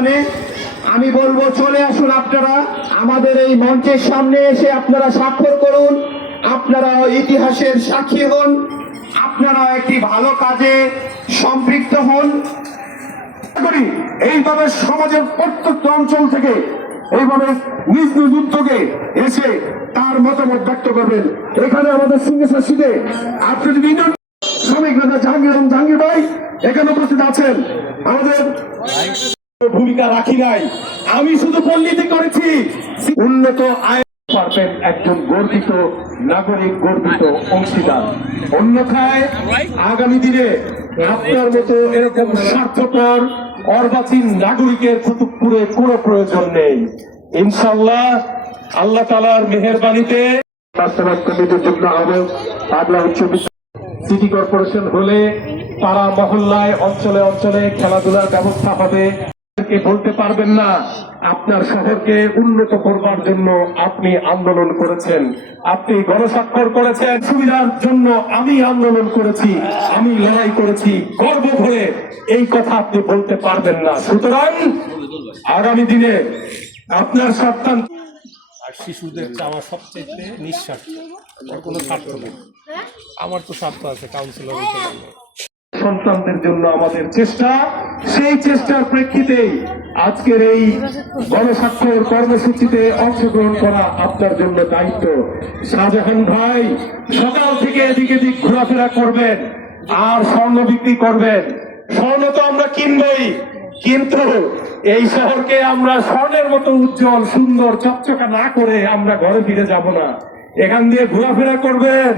অনুষ্ঠানে আমি বলব, চলে আসুন আপনারা। আমাদের এই মঞ্চের সামনে এসে আপনারা স্বাক্ষর করুন। আপনারা ইতিহাসের সাক্ষী হন। আপনারা একটি ভালো কাজে সম্পৃক্ত হন। করি এইভাবে সমাজের প্রত্যেকটা অঞ্চল থেকে, এইভাবে নিজ নিজ উদ্যোগে এসে তার মতামত ব্যক্ত করবেন। এখানে আমাদের সিঙ্গেশ্বর সিটে আপনি যদি শ্রমিক নেতা জাহাঙ্গীর এবং জাহাঙ্গীর ভাই এখানে উপস্থিত আছেন। আমাদের ভূমিকা রাখি নাই। আমি শুধু পল্লীতে করেছি। উন্নত আয় পারবেন একজন গর্বিত নাগরিক, গর্বিত অংশীদার। অন্যথায় আগামী দিনে আপনার মতো এরকম স্বার্থপর, অর্বাচীন নাগরিকের কুতুবপুরে কোনো প্রয়োজন নেই। ইনশাল্লাহ আল্লাহ তালার মেহরবানিতে কমিটির উচ্চ সিটি কর্পোরেশন হলে পাড়া মহল্লায় অঞ্চলে অঞ্চলে খেলাধুলার ব্যবস্থা হবে। কে বলতে পারবেন না আপনার শহরকে উন্নত করবার জন্য আপনি আন্দোলন করেছেন। আপনি গণস্বাক্ষর করেছেন সুবিধার জন্য আমি আন্দোলন করেছি আমি লড়াই করেছি গর্ব ভরে এই কথা আপনি বলতে পারবেন না। সুতরাং আগামী দিনে আপনার সন্তান আর শিশুদের চাওয়া সবচেয়ে নিঃস্বার্থ। কোনো স্বার্থ নেই। আমার তো স্বার্থ আছে কাউন্সিলর সন্তানদের জন্য আমাদের চেষ্টা। সেই চেষ্টার প্রেক্ষিতেই আজকের এই গণস্বাক্ষর কর্মসূচিতে অংশগ্রহণ করা আপনার জন্য দায়িত্ব। শাহজাহান ভাই, সকাল থেকে এদিকে দিক ঘোরাফেরা করবেন, আর স্বর্ণ বিক্রি করবেন। স্বর্ণ তো আমরা কিনবই, কিন্তু এই শহরকে আমরা স্বর্ণের মতো উজ্জ্বল, সুন্দর, চকচকা না করে আমরা ঘরে ফিরে যাব না। এখান দিয়ে ঘোরাফেরা করবেন।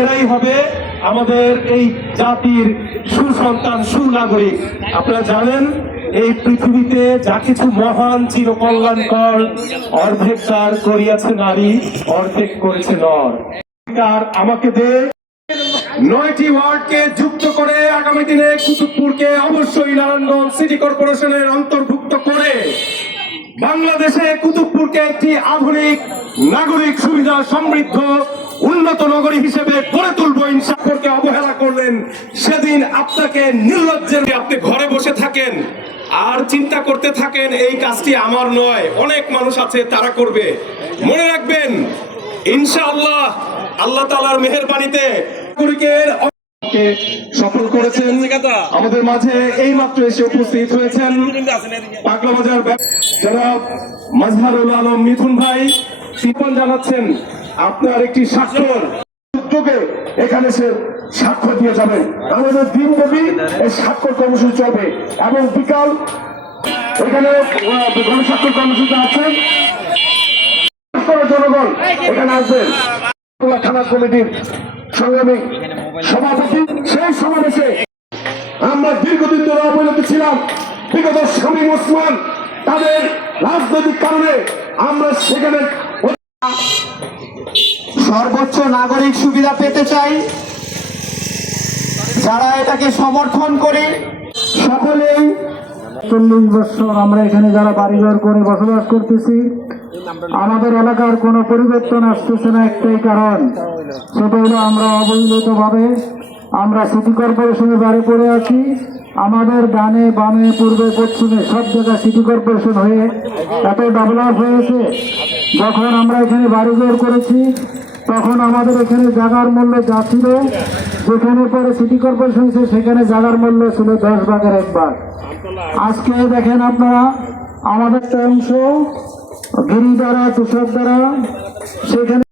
এরাই হবে আমাদের এই জাতির সুসন্তান, সুনাগরিক। আপনারা জানেন, এই পৃথিবীতে যা কিছু মহান চিরকল্যাণকর অর্ধেক তার করিয়াছে নারী, অর্ধেক করেছে নর। কার আমাকে দে। নয়টি ওয়ার্ডকে যুক্ত করে আগামী দিনে কুতুবপুরকে অবশ্যই নারায়ণগঞ্জ সিটি কর্পোরেশনের অন্তর্ভুক্ত করে। বাংলাদেশে কুতুবপুরকে একটি আধুনিক নাগরিক সুবিধা সমৃদ্ধ উন্নত নগরী হিসেবে গড়ে তুলবো ইনসাফরকে অবহেলা করলেন। সেদিন আপনাকে নির্লজ্জের আপনি ঘরে বসে থাকেন, আর চিন্তা করতে থাকেন, এই কাজটি আমার নয়, অনেক মানুষ আছে, তারা করবে। মনে রাখবেন, ইনশাআল্লাহ আল্লাহ তালার মেহেরবানিতে সফল করেছেন। আমাদের মাঝে এই মাত্র এসে উপস্থিত হয়েছেন পাকলা বাজার যারা মাজহারুল আলম মিথুন ভাই। সিপন জানাচ্ছেন আপনার একটি স্বাক্ষর। উদ্যোগে এখানে সে স্বাক্ষর দিয়ে যাবে। আমাদের দিনব্যাপী এই স্বাক্ষর কর্মসূচি চলবে এবং বিকাল এখানে গণস্বাক্ষর কর্মসূচি আছে জনগণ। এখানে আসবেন। থানা কমিটির সংগ্রামী সভাপতি, সেই সমাবেশে আমরা দীর্ঘদিন ধরে অবহেলিত ছিলাম। বিগত শামীম ওসমান তাদের রাজনৈতিক কারণে আমরা সেখানে সর্বোচ্চ নাগরিক সুবিধা পেতে চাই। যারা এটাকে সমর্থন করে, সকলেই চল্লিশ বছর আমরা এখানে যারা বাড়িঘর করে বসবাস করতেছি, আমাদের এলাকার কোনো পরিবর্তন আসতেছে না একটাই কারণ। সেটা হলো আমরা অবহেলিত ভাবে আমরা সিটি কর্পোরেশনের বাড়ি পড়ে আছি। আমাদের ডানে বামে পূর্বে পশ্চিমে সব জায়গায় সিটি কর্পোরেশন হয়ে এত ডেভেলপ হয়েছে। যখন আমরা এখানে বাড়িঘর করেছি তখন আমাদের এখানে জাগার মূল্য যা ছিল, যেখানে পরে সিটি কর্পোরেশন সেখানে জাগার মূল্য ছিল দশ ভাগের এক ভাগ। আজকে দেখেন আপনারা, আমাদের একটা অংশ গিরি দ্বারা তুষার দ্বারা সেখানে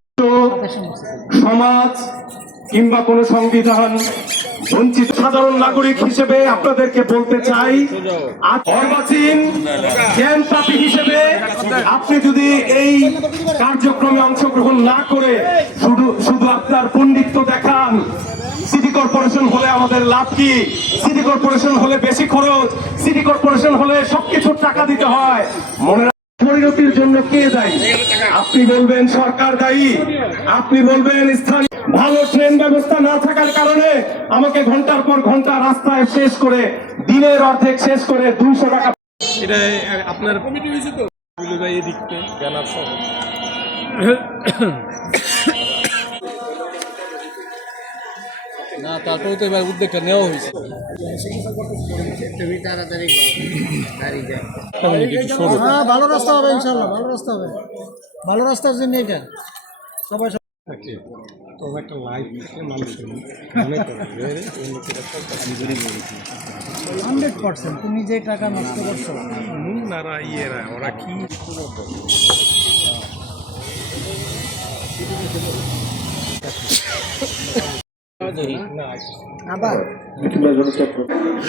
সমাজ কিংবা কোন সংবিধান, বঞ্চিত সাধারণ নাগরিক হিসেবে আপনাদেরকে বলতে চাই হিসেবে আপনি যদি এই কার্যক্রমে অংশগ্রহণ না করে শুধু শুধু আপনার পণ্ডিত্য দেখান, সিটি কর্পোরেশন হলে আমাদের লাভ কি? সিটি কর্পোরেশন হলে বেশি খরচ, সিটি কর্পোরেশন হলে সবকিছুর টাকা দিতে হয়। মনে পরিণতির জন্য কে দায়ী? আপনি বলবেন সরকার দায়ী, আপনি বলবেন স্থানীয় ভালো ট্রেন ব্যবস্থা না থাকার কারণে আমাকে ঘণ্টার পর ঘণ্টা রাস্তায় শেষ করে দিনের অর্ধেক শেষ করে দুইশো টাকা এটা আপনার কমিটি হয়েছে তো? এদিকতে ব্যানার সহ। তারপরে তো এবার উদ্যোগটা নেওয়া হয়েছে। হ্যাঁ ভালো রাস্তা হবে ইনশাল্লাহ ভালো রাস্তা হবে। ভালো রাস্তার জন্য এটা। সবাই একটা লাইফ মানুষের মনে করবে হান্ড্রেড পার্সেন্ট তুমি যে টাকা নষ্ট করছ। মুন্নারা ইয়েরা ওরা কি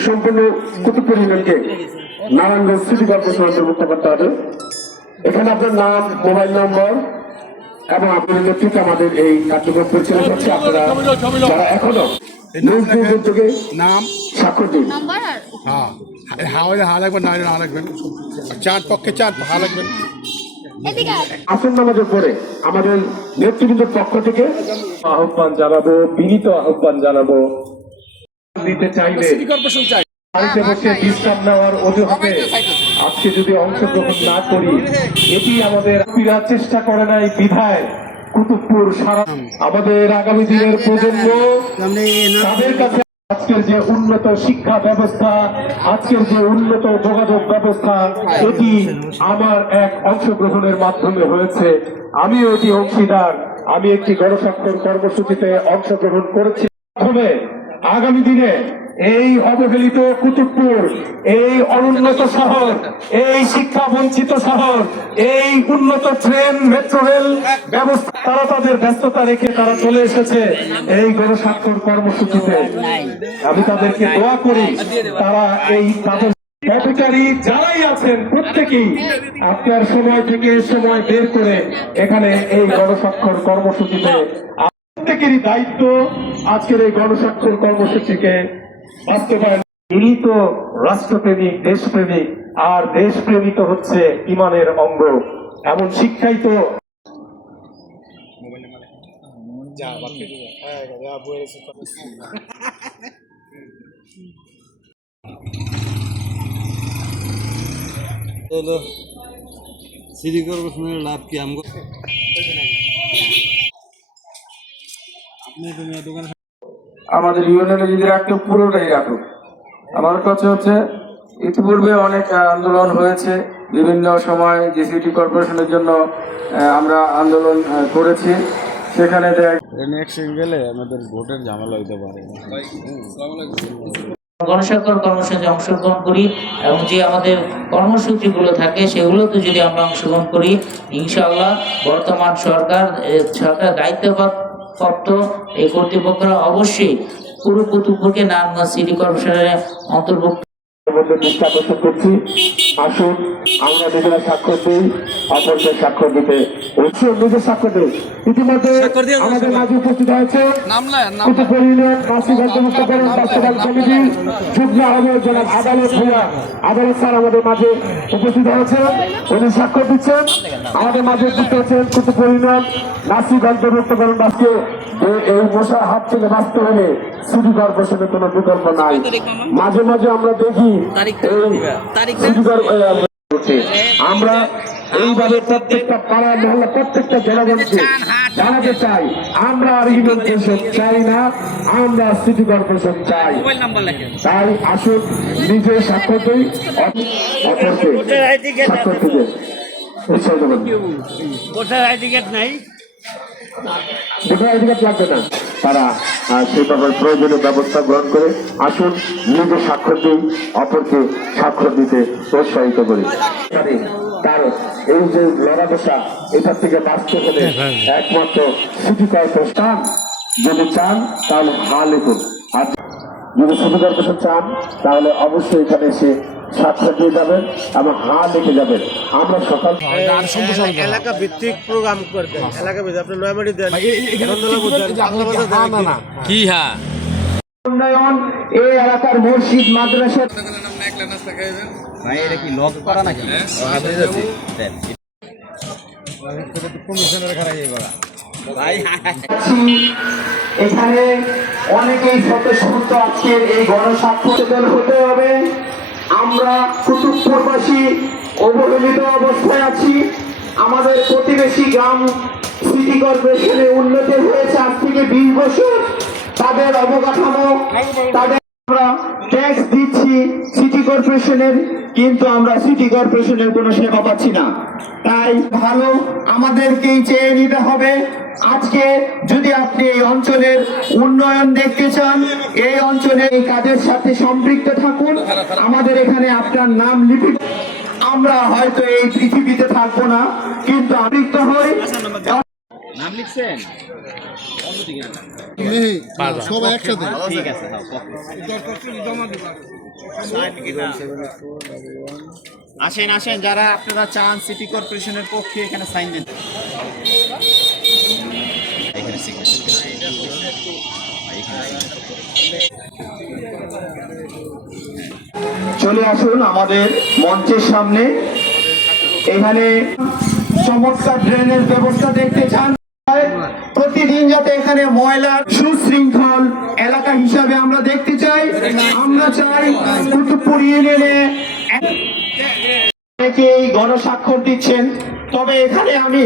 সম্পূর্ণ কুতুবপুর ইউনিয়নকে নারায়ণগঞ্জ সিটি কর্পোরেশন অন্তর্ভুক্ত করতে হবে। এখানে আপনার নাম মোবাইল নম্বর এবং আপনার নেতৃত্বে আমাদের এই কার্যক্রম পরিচালনা করছে আপনারা যারা এখনও নিজ নিজ উদ্যোগে নাম। স্বাক্ষর দিন। হ্যাঁ। হাওয়ায় হা লাগবেন না হা লাগবেন চার পক্ষে চার হা লাগবেন আসন নামাজের পরে আমাদের নেতৃবৃন্দের পক্ষ থেকে আহ্বান জানাব বিনীত আহ্বান জানাব। দিতে চাইলে বাড়িতে বসে বিশ্রাম নেওয়ার অজুহাতে আজকে যদি অংশগ্রহণ না করি, এটি আমাদের চেষ্টা করে নাই বিধায় কুতুবপুর সারা আমাদের আগামী দিনের প্রজন্ম তাদের কাছে আজকের যে উন্নত শিক্ষা ব্যবস্থা, আজকের যে উন্নত যোগাযোগ ব্যবস্থা, এটি আমার এক অংশগ্রহণের মাধ্যমে হয়েছে। আমিও এটি অংশীদার। আমি একটি গণস্বাক্ষর কর্মসূচিতে অংশগ্রহণ করেছি। আগামী দিনে এই অবহেলিত কুতুবপুর, এই অনুন্নত শহর, এই শিক্ষা বঞ্চিত শহর, এই উন্নত ট্রেন, মেট্রো রেল ব্যবস্থা, তারা তাদের ব্যস্ততা রেখে তারা চলে এসেছে এই গণস্বাক্ষর কর্মসূচিতে। আমি তাদেরকে দোয়া করি, তারা এই তাদের কর্মচারী যারাই আছেন প্রত্যেকেই আপনার সময় থেকে সময় বের করে এখানে এই গণস্বাক্ষর কর্মসূচিতে, প্রত্যেকেরই দায়িত্ব আজকের এই গণস্বাক্ষর কর্মসূচিকে বাস্তবায়ন ইনি তো রাষ্ট্রপ্রেমিক দেশপ্রেমিক আর দেশপ্রেমিক তো হচ্ছে ইমানের অঙ্গ। এমন শিক্ষাই তো সিটি কর্পোরেশনের লাভ কি আমগো? আপনি দোকান আমাদের ইউনিয়নে যদি রাখতো পুরোটাই রাখুক আমার কাছে হচ্ছে ইতিপূর্বে অনেক আন্দোলন হয়েছে। বিভিন্ন সময় যে সিটি কর্পোরেশনের জন্য আমরা আন্দোলন করেছি। সেখানে দেখ নেক্সট গেলে আমাদের ভোটের ঝামেলা হইতে পারে। গণস্বাক্ষর কর্মসূচি অংশগ্রহণ করি এবং যে আমাদের কর্মসূচিগুলো থাকে সেগুলোতে যদি আমরা অংশগ্রহণ করি ইনশাআল্লাহ বর্তমান সরকার সরকার দায়িত্বপ্রাপ্ত এই কর্তৃপক্ষরা অবশ্যই পুরো কুতুবপুরকে নারায়ণগঞ্জ সিটি কর্পোরেশনের অন্তর্ভুক্ত করছি। আসুন আমরা নিজেরা স্বাক্ষর দিই অপরকে স্বাক্ষর দিতে। নিজে স্বাক্ষর দিই ইতিমধ্যে আমাদের মাঝে উপস্থিত হয়েছে কুতুবপুর ইউনিয়ন বাসী গন্তব্যকরণ বাস্তবায়ন কমিটি। যুগ্ম আহ্বায়ক জনাব আদালত ভূয়া আদালত স্যার আমাদের মাঝে উপস্থিত হয়েছে। উনি স্বাক্ষর দিচ্ছেন। আমাদের মাঝে উপস্থিত হচ্ছেন কুতুবপুর ইউনিয়ন নাসি গন্তব্যকরণ বাসকে। এই মশার হাত থেকে বাঁচতে হলে সিটি কর্পোরেশনের কোনো বিকল্প নাই। মাঝে মাঝে আমরা দেখি সিটি। আমরা এইভাবে প্রত্যেকটা পাড়া মহল্লা প্রত্যেকটা জনগণকে জানাতে চাই। আমরা আর ইউনিয়ন পরিষদ চাই না আমরা সিটি কর্পোরেশন চাই। তাই আসুন নিজে স্বাক্ষর দিই অপরকে স্বাক্ষর দিতে উৎসাহ দেবেন। ভোটার আইডি কার্ড লাগবে না। তারা সেই ব্যাপারে প্রয়োজনীয় ব্যবস্থা গ্রহণ করে আসুন নিজে স্বাক্ষর দিই অপরকে স্বাক্ষর দিতে উৎসাহিত করি। তার এই যে লড়া বসা এটার থেকে বাঁচতে হলে একমাত্র সিটি কর্পোরেশন যদি চান তাহলে হা লিখুন আর যদি সিটি কর্পোরেশন চান তাহলে অবশ্যই এখানে এসে স্বাক্ষর যাবেন এবং হা লিখে যাবেন। আমরা সকাল এলাকা ভিত্তিক প্রোগ্রাম করবেন এলাকা ভিত্তিক আপনি নয়মাটি দেন। কি হ্যাঁ উন্নয়ন এই এলাকার মসজিদ মাদ্রাসা আছি। এখানে অনেকেই স্বতঃস্ফূর্ত আজকের এই গণস্বাক্ষর হতে হবে। আমরা কুতুবপুরবাসী অবহেলিত অবস্থায় আছি। আমাদের প্রতিবেশী গ্রাম সিটি কর্পোরেশনে উন্নতি হয়েছে আজ থেকে বিশ বছর। তাদের অবকাঠামো, তাদের আমরা ট্যাক্স দিচ্ছি সিটি কর্পোরেশনের কিন্তু আমরা সিটি কর্পোরেশনের কোনো সেবা পাচ্ছি না। তাই ভালো আমাদেরকেই চেয়ে নিতে হবে। আজকে যদি আপনি এই অঞ্চলের উন্নয়ন দেখতে চান, এই অঞ্চলে এই কাজের সাথে সম্পৃক্ত থাকুন। আমাদের এখানে আপনার নাম লিপি আমরা হয়তো এই পৃথিবীতে থাকব না, কিন্তু সম্পৃক্ত হই। মেহে সব একসাথে। আসেন আসেন যারা আপনারা চান সিটি কর্পোরেশনের পক্ষে এখানে সাইন দিন। চলে আসুন আমাদের মঞ্চের সামনে। এখানে চমৎকার ড্রেনের ব্যবস্থা দেখতে চান। এখানে ময়লার সুশৃঙ্খল এলাকা হিসাবে আমরা দেখতে চাই। আমরা চাই কুতুবপুর অনেকেই গণস্বাক্ষর দিচ্ছেন। তবে এখানে আমি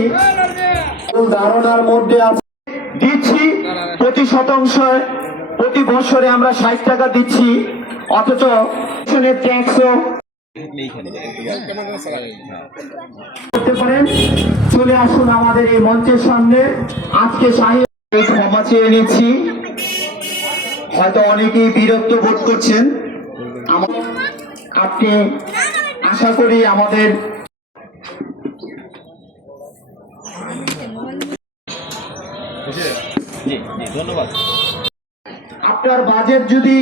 ধারণার মধ্যে দিচ্ছি প্রতি শতাংশ, প্রতি বছরে আমরা ষাট টাকা দিচ্ছি। অথচ করতে পারেন। চলে আসুন আমাদের এই মঞ্চের সামনে। আজকে শাহী এই ক্ষমা চেয়ে নিচ্ছি। হয়তো অনেকেই বিরক্ত বোধ করছেন। আপনি আশা করি আমাদের আপনার বাজেট যদি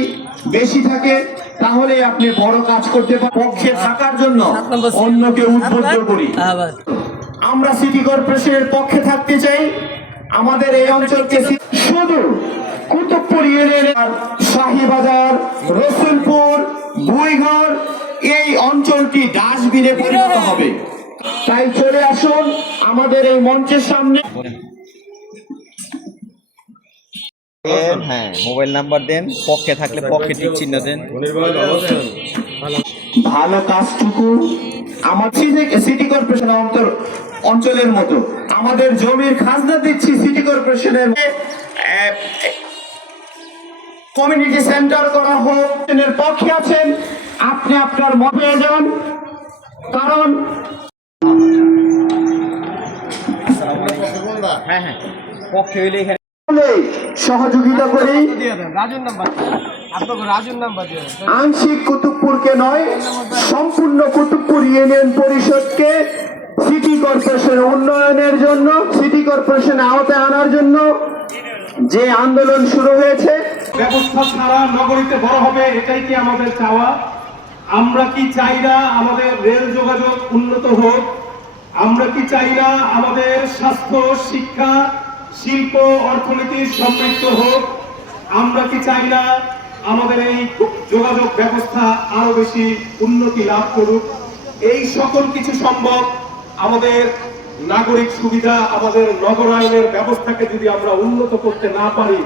বেশি থাকে তাহলে আপনি বড় কাজ করতে পক্ষে থাকার জন্য অন্যকে উদ্বুদ্ধ করি। আমরা সিটি কর্পোরেশনের পক্ষে থাকতে চাই। আমাদের এই অঞ্চলকে শুধু কুতুবপুর ইউনিয়নের শাহীবাজার রসুলপুর বুইঘর এই অঞ্চলটি ডাস্টবিনে পরিণত হবে। তাই চলে আসুন আমাদের এই মঞ্চের সামনে। হ্যাঁ মোবাইল নাম্বার দেন পক্ষে থাকলে পক্ষে টিক চিহ্ন দেন। ভালো কাজটুকু আমার সিটি কর্পোরেশন অন্তর অঞ্চলের মতো। আমাদের জমির খাজনা দিচ্ছি সিটি কর্পোরেশনের। কমিউনিটি সেন্টার করা হোক পক্ষে আছেন আপনি আপনার মত যান কারণ হ্যাঁ হ্যাঁ সহযোগিতা করি। আংশিক কুতুবপুরকে নয় সম্পূর্ণ কুতুবপুর ইউনিয়ন পরিষদকে সিটি কর্পোরেশন উন্নয়নের জন্য, সিটি কর্পোরেশন আওতায় আনার জন্য যে আন্দোলন শুরু হয়েছে। ব্যবস্থা ছাড়া নগরীতে বড় হবে, এটাই কি আমাদের চাওয়া? আমরা কি চাই না আমাদের রেল যোগাযোগ উন্নত হোক? আমরা কি চাই না আমাদের স্বাস্থ্য, শিক্ষা, শিল্প, অর্থনীতি সমৃদ্ধ হোক? আমরা কি চাই না আমাদের এই যোগাযোগ ব্যবস্থা আরও বেশি উন্নতি লাভ করুক? এই সকল কিছু সম্ভব। আমাদের নাগরিক সুবিধা আমাদের নগরায়নের ব্যবস্থাকে যদি আমরা উন্নত করতে না পারি